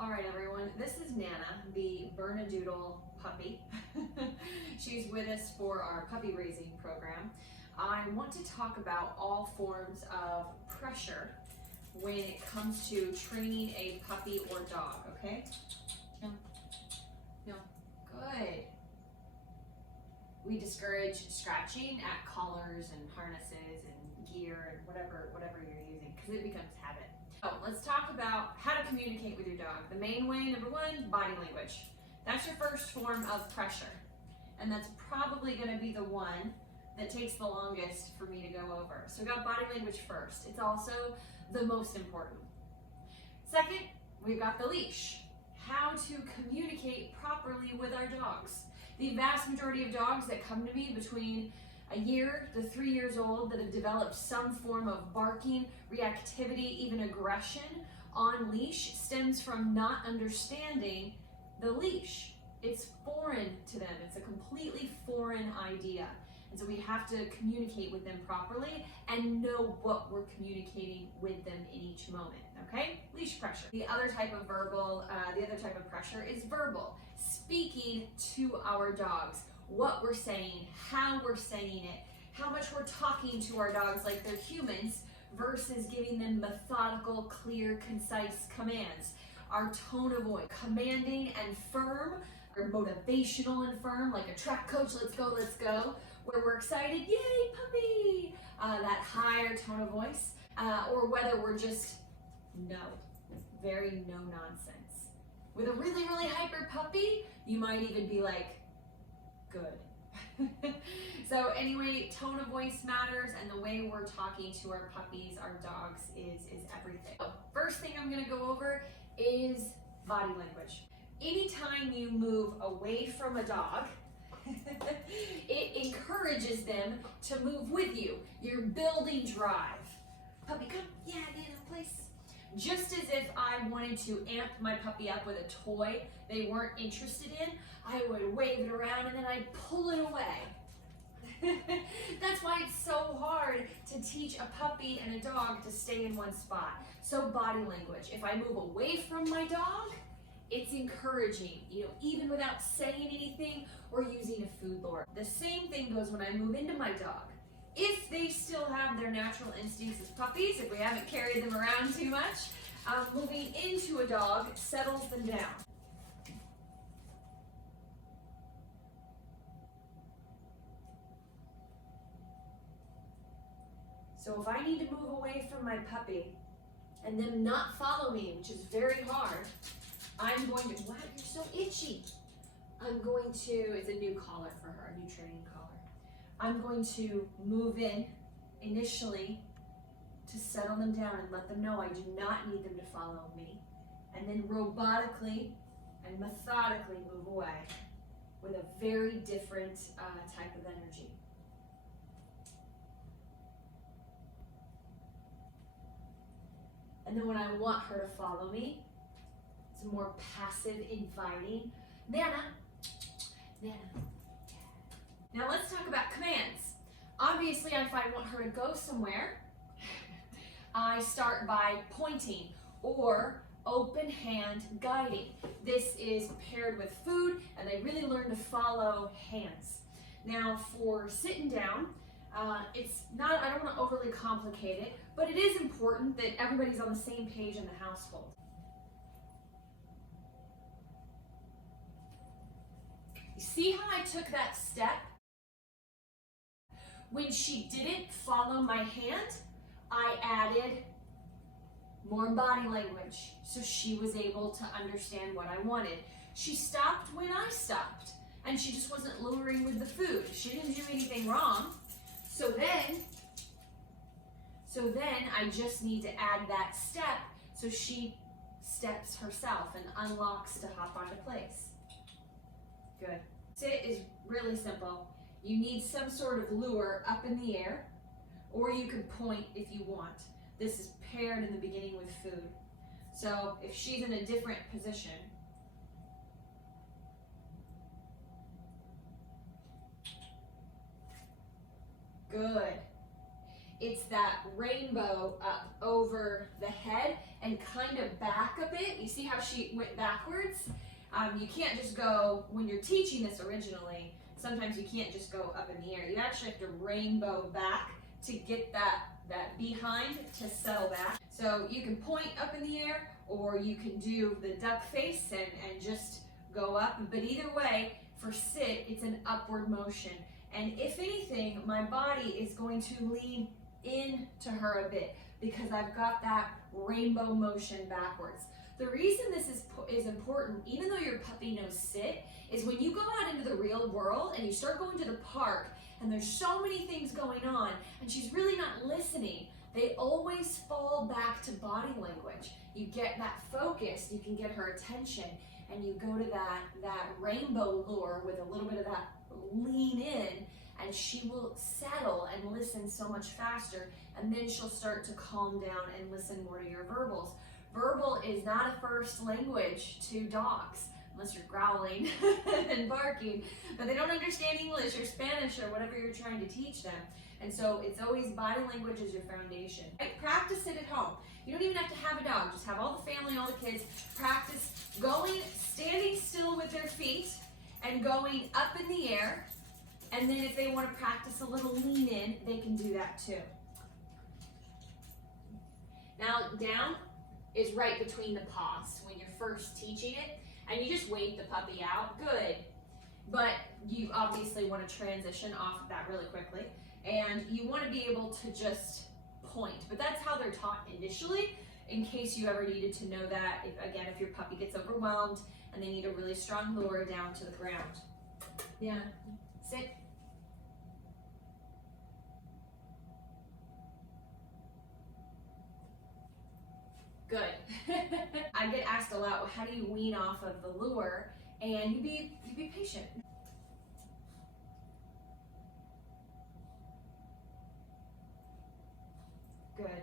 All right, everyone, this is Nana, the Bernedoodle puppy. She's with us for our puppy raising program. I want to talk about all forms of pressure when it comes to training a puppy or dog, okay? No, good. We discourage scratching at collars and harnesses and gear and whatever you're using because it becomes habit. So let's talk about how to communicate with your dog. The main way, number one, body language. That's your first form of pressure. And that's probably gonna be the one that takes the longest for me to go over. So we got body language first. It's also the most important. Second, we've got the leash. How to communicate properly with our dogs. The vast majority of dogs that come to me between a year to 3 years old that have developed some form of barking, reactivity, even aggression on leash stems from not understanding the leash. It's foreign to them. It's a completely foreign idea. And so we have to communicate with them properly and know what we're communicating with them in each moment, okay? Leash pressure. The other type of pressure is verbal. Speaking to our dogs, what we're saying, how we're saying it, how much we're talking to our dogs like they're humans versus giving them methodical, clear, concise commands. Our tone of voice, commanding and firm, or motivational and firm, like a track coach, let's go, where we're excited, yay, puppy, that higher tone of voice, or whether we're just very no nonsense. With a really, really hyper puppy, you might even be like, good. So anyway, tone of voice matters, and the way we're talking to our puppies, our dogs, is everything. So first thing I'm gonna go over is body language. Anytime you move away from a dog, it encourages them to move with you. You're building drive. Puppy, come, yeah, Nana, place. Just as if I wanted to amp my puppy up with a toy they weren't interested in, I would wave it around and then I'd pull it away. That's why it's so hard to teach a puppy and a dog to stay in one spot. So body language. If I move away from my dog, it's encouraging, even without saying anything or using a food lure. The same thing goes when I move into my dog. If they still have their natural instincts as puppies, if we haven't carried them around too much, moving into a dog settles them down. So if I need to move away from my puppy and them not follow me, which is very hard, I'm going to, wow, you're so itchy. It's a new collar for her, a new training collar. I'm going to move in initially to settle them down and let them know I do not need them to follow me. And then robotically and methodically move away with a very different type of energy. And then when I want her to follow me, it's more passive, inviting. Nana, Nana. Now let's talk about commands. Obviously, if I want her to go somewhere, I start by pointing or open hand guiding. This is paired with food, and they really learn to follow hands. Now for sitting down, it's not, I don't want to overly complicate it, but it is important that everybody's on the same page in the household. You see how I took that step? When she didn't follow my hand, I added more body language so she was able to understand what I wanted. She stopped when I stopped, and she just wasn't luring with the food. She didn't do anything wrong. So then I just need to add that step so she steps herself and unlocks to hop onto place. Good. Sit is really simple. You need some sort of lure up in the air, or you could point if you want. This is paired in the beginning with food. So if she's in a different position, good. it's that rainbow up over the head and kind of back a bit. You see how she went backwards? You can't just go, when you're teaching this originally, sometimes you can't just go up in the air. You actually have to rainbow back to get that behind to settle back. So you can point up in the air, or you can do the duck face and just go up. But either way, for sit, it's an upward motion. And if anything, my body is going to lean into her a bit because I've got that rainbow motion backwards. The reason this is important, even though your puppy knows sit, is when you go out into the real world and you start going to the park and there's so many things going on and she's really not listening, they always fall back to body language. You get that focus, you can get her attention, and you go to that rainbow lure with a little bit of that lean in, and she will settle and listen so much faster, and then she'll start to calm down and listen more to your verbals. Verbal is not a first language to dogs, unless you're growling and barking, but they don't understand English or Spanish or whatever you're trying to teach them. And so it's always body language is your foundation. Right? Practice it at home. You don't even have to have a dog. Just have all the family, all the kids practice standing still with their feet and going up in the air. And then if they want to practice a little lean in, they can do that too. Now down is right between the paws when you're first teaching it, and you just wait the puppy out. Good. But you obviously want to transition off of that really quickly, and you want to be able to just point. But that's how they're taught initially, in case you ever needed to know that, if your puppy gets overwhelmed and they need a really strong lure down to the ground. Yeah, sit. Good. I get asked a lot, well, how do you wean off of the lure? And you be patient. Good.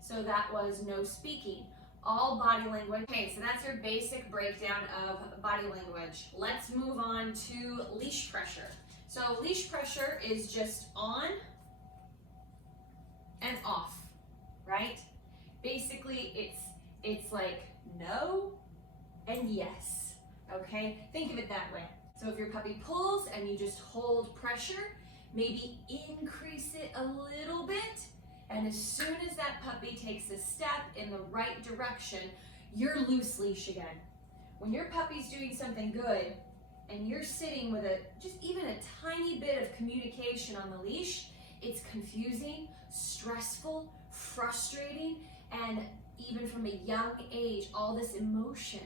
So that was no speaking. All body language. Okay, so that's your basic breakdown of body language. Let's move on to leash pressure. So leash pressure is just on and off, right? Basically, it's like no and yes, okay? Think of it that way. So if your puppy pulls and you just hold pressure, maybe increase it a little bit, and as soon as that puppy takes a step in the right direction, you're loose leash again. When your puppy's doing something good and you're sitting with just even a tiny bit of communication on the leash, it's confusing, stressful, frustrating, and even from a young age, all this emotion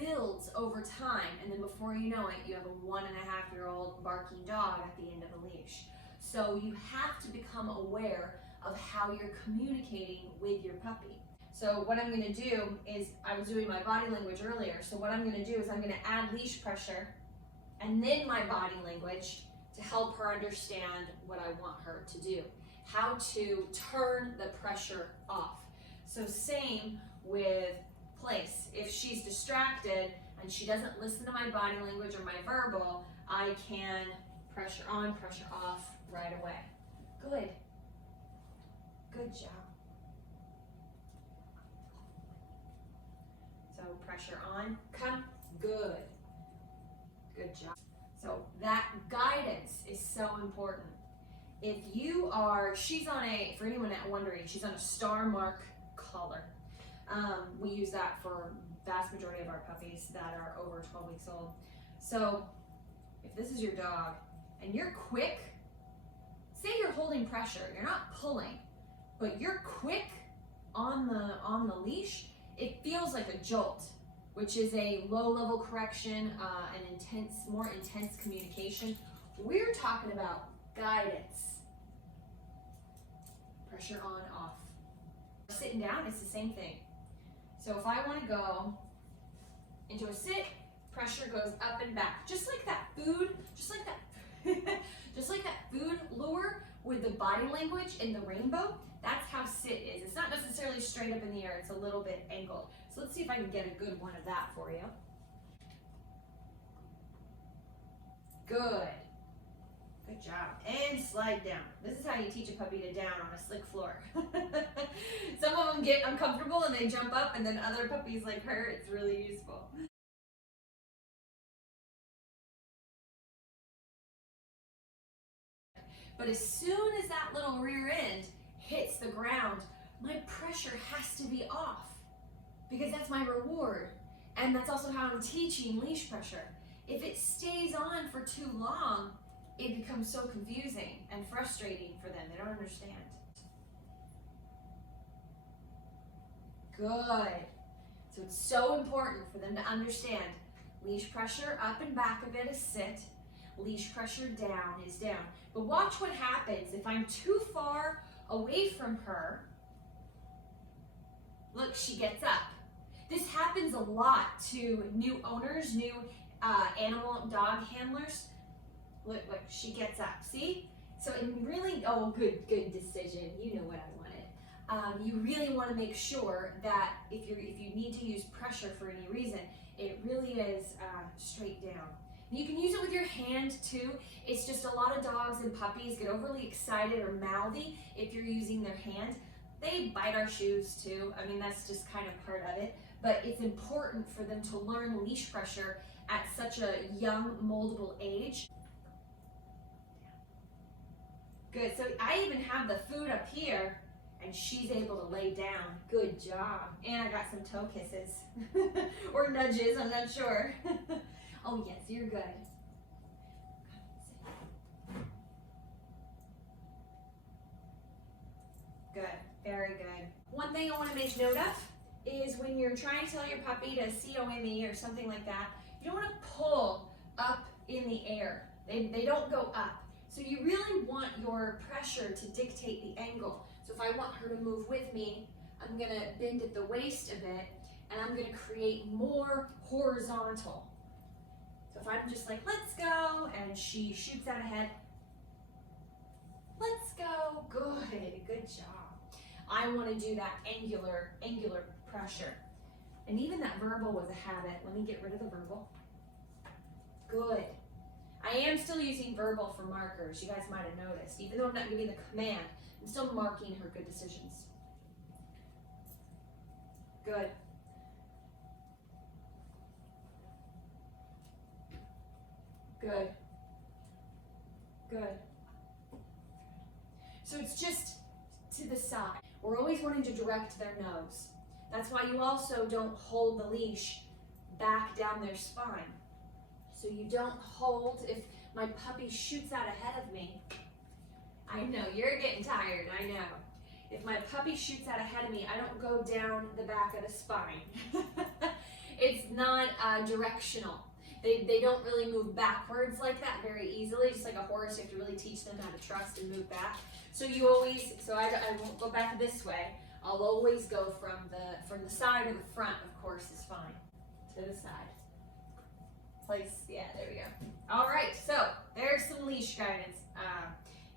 builds over time, and then before you know it, you have a 1.5-year-old barking dog at the end of the leash. So you have to become aware of how you're communicating with your puppy. So what I'm going to do is, I was doing my body language earlier, so what I'm going to do is I'm going to add leash pressure and then my body language to help her understand what I want her to do, how to turn the pressure off. So same with place. If she's distracted and she doesn't listen to my body language or my verbal, I can pressure on, pressure off right away. Good. Good job. So pressure on, come, good. Good job. So that guidance is so important. If you are, for anyone wondering, she's on a star mark collar. We use that for vast majority of our puppies that are over 12 weeks old. So if this is your dog and you're quick, say you're holding pressure, you're not pulling, but you're quick on the leash, it feels like a jolt, which is a low-level correction, an more intense communication. We're talking about guidance. Pressure on, off. Sitting down, it's the same thing. So if I want to go into a sit, pressure goes up and back, just like that food, just like that food lure with the body language in the rainbow. That's how sit is. It's not necessarily straight up in the air, it's a little bit angled. So let's see if I can get a good one of that for you. Good. Good job. And slide down. This is how you teach a puppy to down on a slick floor. Some of them get uncomfortable and they jump up, and then other puppies like her, it's really useful. But as soon as that little rear end hits the ground, my pressure has to be off because that's my reward. And that's also how I'm teaching leash pressure. If it stays on for too long, it becomes so confusing and frustrating for them. They don't understand. Good. So it's so important for them to understand leash pressure up and back of it is sit. Leash pressure down is down. But watch what happens if I'm too far away from her. Look, she gets up. This happens a lot to new owners, new animal dog handlers. Look, she gets up, see? So it really, oh, good decision. You know what I wanted. You really want to make sure that if you need to use pressure for any reason, it really is straight down. You can use it with your hand too. It's just a lot of dogs and puppies get overly excited or mouthy if you're using their hand. They bite our shoes too. I mean, that's just kind of part of it. But it's important for them to learn leash pressure at such a young, moldable age. Good, so I even have the food up here and she's able to lay down. Good job. And I got some toe kisses or nudges, I'm not sure. Oh yes, you're good. Good, very good. One thing I want to make note of is when you're trying to tell your puppy to COME or something like that, you don't want to pull up in the air. They don't go up. So you really want your pressure to dictate the angle. So if I want her to move with me, I'm going to bend at the waist a bit and I'm going to create more horizontal. So if I'm just like, let's go, and she shoots out ahead, let's go, good job. I want to do that angular pressure. And even that verbal was a habit. Let me get rid of the verbal. Good. I am still using verbal for markers. You guys might have noticed. Even though I'm not giving the command, I'm still marking her good decisions. Good. Good. Good. So it's just to the side. We're always wanting to direct their nose. That's why you also don't hold the leash back down their spine. So you don't hold, if my puppy shoots out ahead of me, I know, you're getting tired, I know. If my puppy shoots out ahead of me, I don't go down the back of the spine. It's not directional. They don't really move backwards like that very easily. Just like a horse, you have to really teach them how to trust and move back. So you always, I won't go back this way. I'll always go from the side or the front, of course, is fine. To the side. Place, yeah, there we go. All right, so there's some leash guidance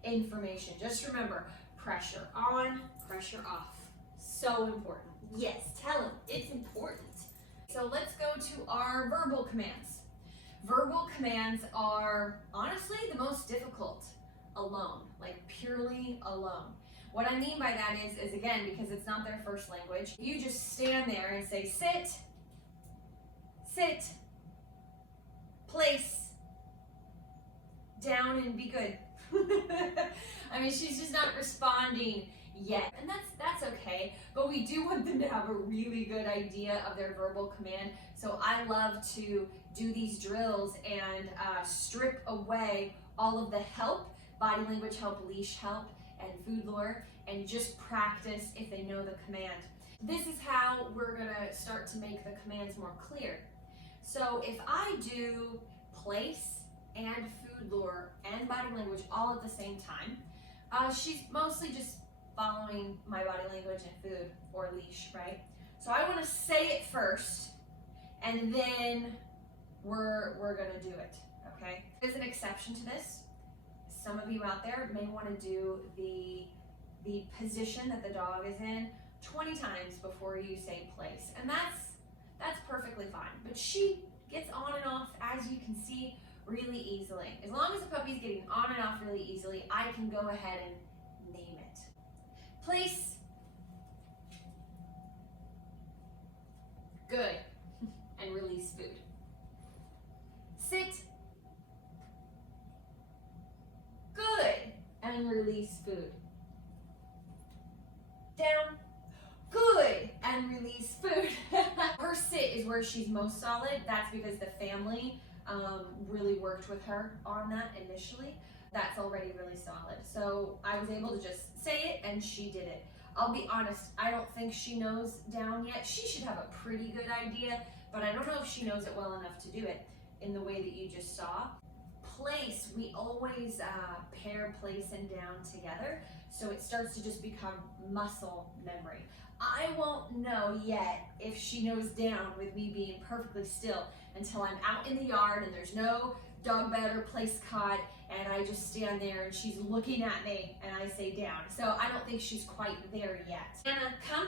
information. Just remember, pressure on, pressure off. So important. Yes, tell them it's important. So let's go to our verbal commands. Verbal commands are honestly the most difficult alone, like purely alone. What I mean by that is again, because it's not their first language, you just stand there and say sit, sit, place, down, and be good. I mean, she's just not responding yet, and that's okay, but we do want them to have a really good idea of their verbal command. So I love to do these drills and strip away all of the help, body language help, leash help, and food lure, and just practice if they know the command. This is how we're gonna start to make the commands more clear. So if I do place and food lure and body language all at the same time, she's mostly just following my body language and food or leash, right? So I want to say it first, and then we're gonna do it, okay? There's an exception to this. Some of you out there may want to do the position that the dog is in 20 times before you say place, and that's perfectly fine. But she gets on and off, as you can see, really easily. As long as the puppy's getting on and off really easily, I can go ahead and name it. Place. Good. And release food. Sit. Good. And release food. Down. Good. And release food. Her sit is where she's most solid. That's because the family really worked with her on that initially. That's already really solid. So I was able to just say it and she did it. I'll be honest, I don't think she knows down yet. She should have a pretty good idea, but I don't know if she knows it well enough to do it in the way that you just saw. Place, we always pair place and down together, so it starts to just become muscle memory. I won't know yet if she knows down with me being perfectly still until I'm out in the yard and there's no dog bed or place caught and I just stand there and she's looking at me and I say down. So I don't think she's quite there yet. Anna, come.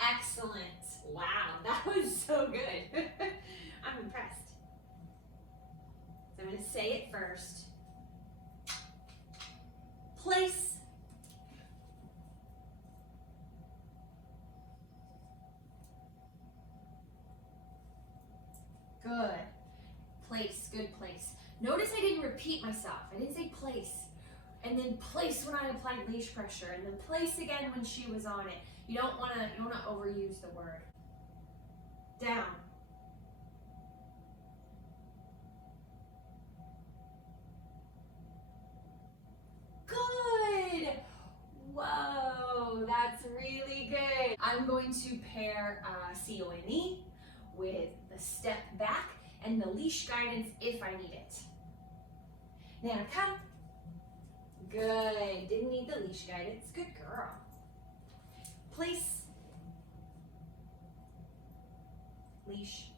Excellent. Wow, that was so good. I'm impressed. So I'm going to say it first. Place. Good. Place, good place. Notice I didn't repeat myself. I didn't say place. And then place when I applied leash pressure, and then place again when she was on it. You don't want to overuse the word. Down. Good. Whoa, that's really good. I'm going to pair CONE with the step back and the leash guidance if I need it. Now come. Good. Didn't need the leash guidance. Good girl. Place. Leash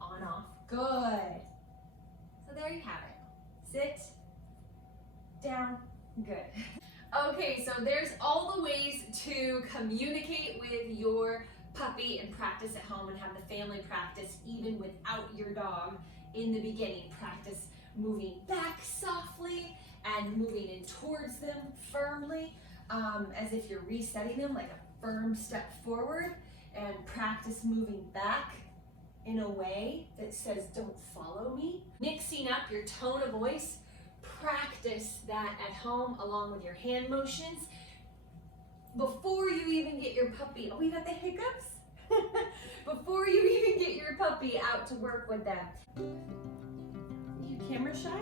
on off. Good. So there you have it. Sit. Down. Good. Okay, so there's all the ways to communicate with your puppy and practice at home and have the family practice even without your dog in the beginning. Practice moving back softly and moving in towards them firmly, as if you're resetting them like a firm step forward, and practice moving back in a way that says don't follow me. Mixing up your tone of voice, practice that at home along with your hand motions before you even get your puppy. Oh, you got the hiccups? Before you even get your puppy out to work with them. You camera shy?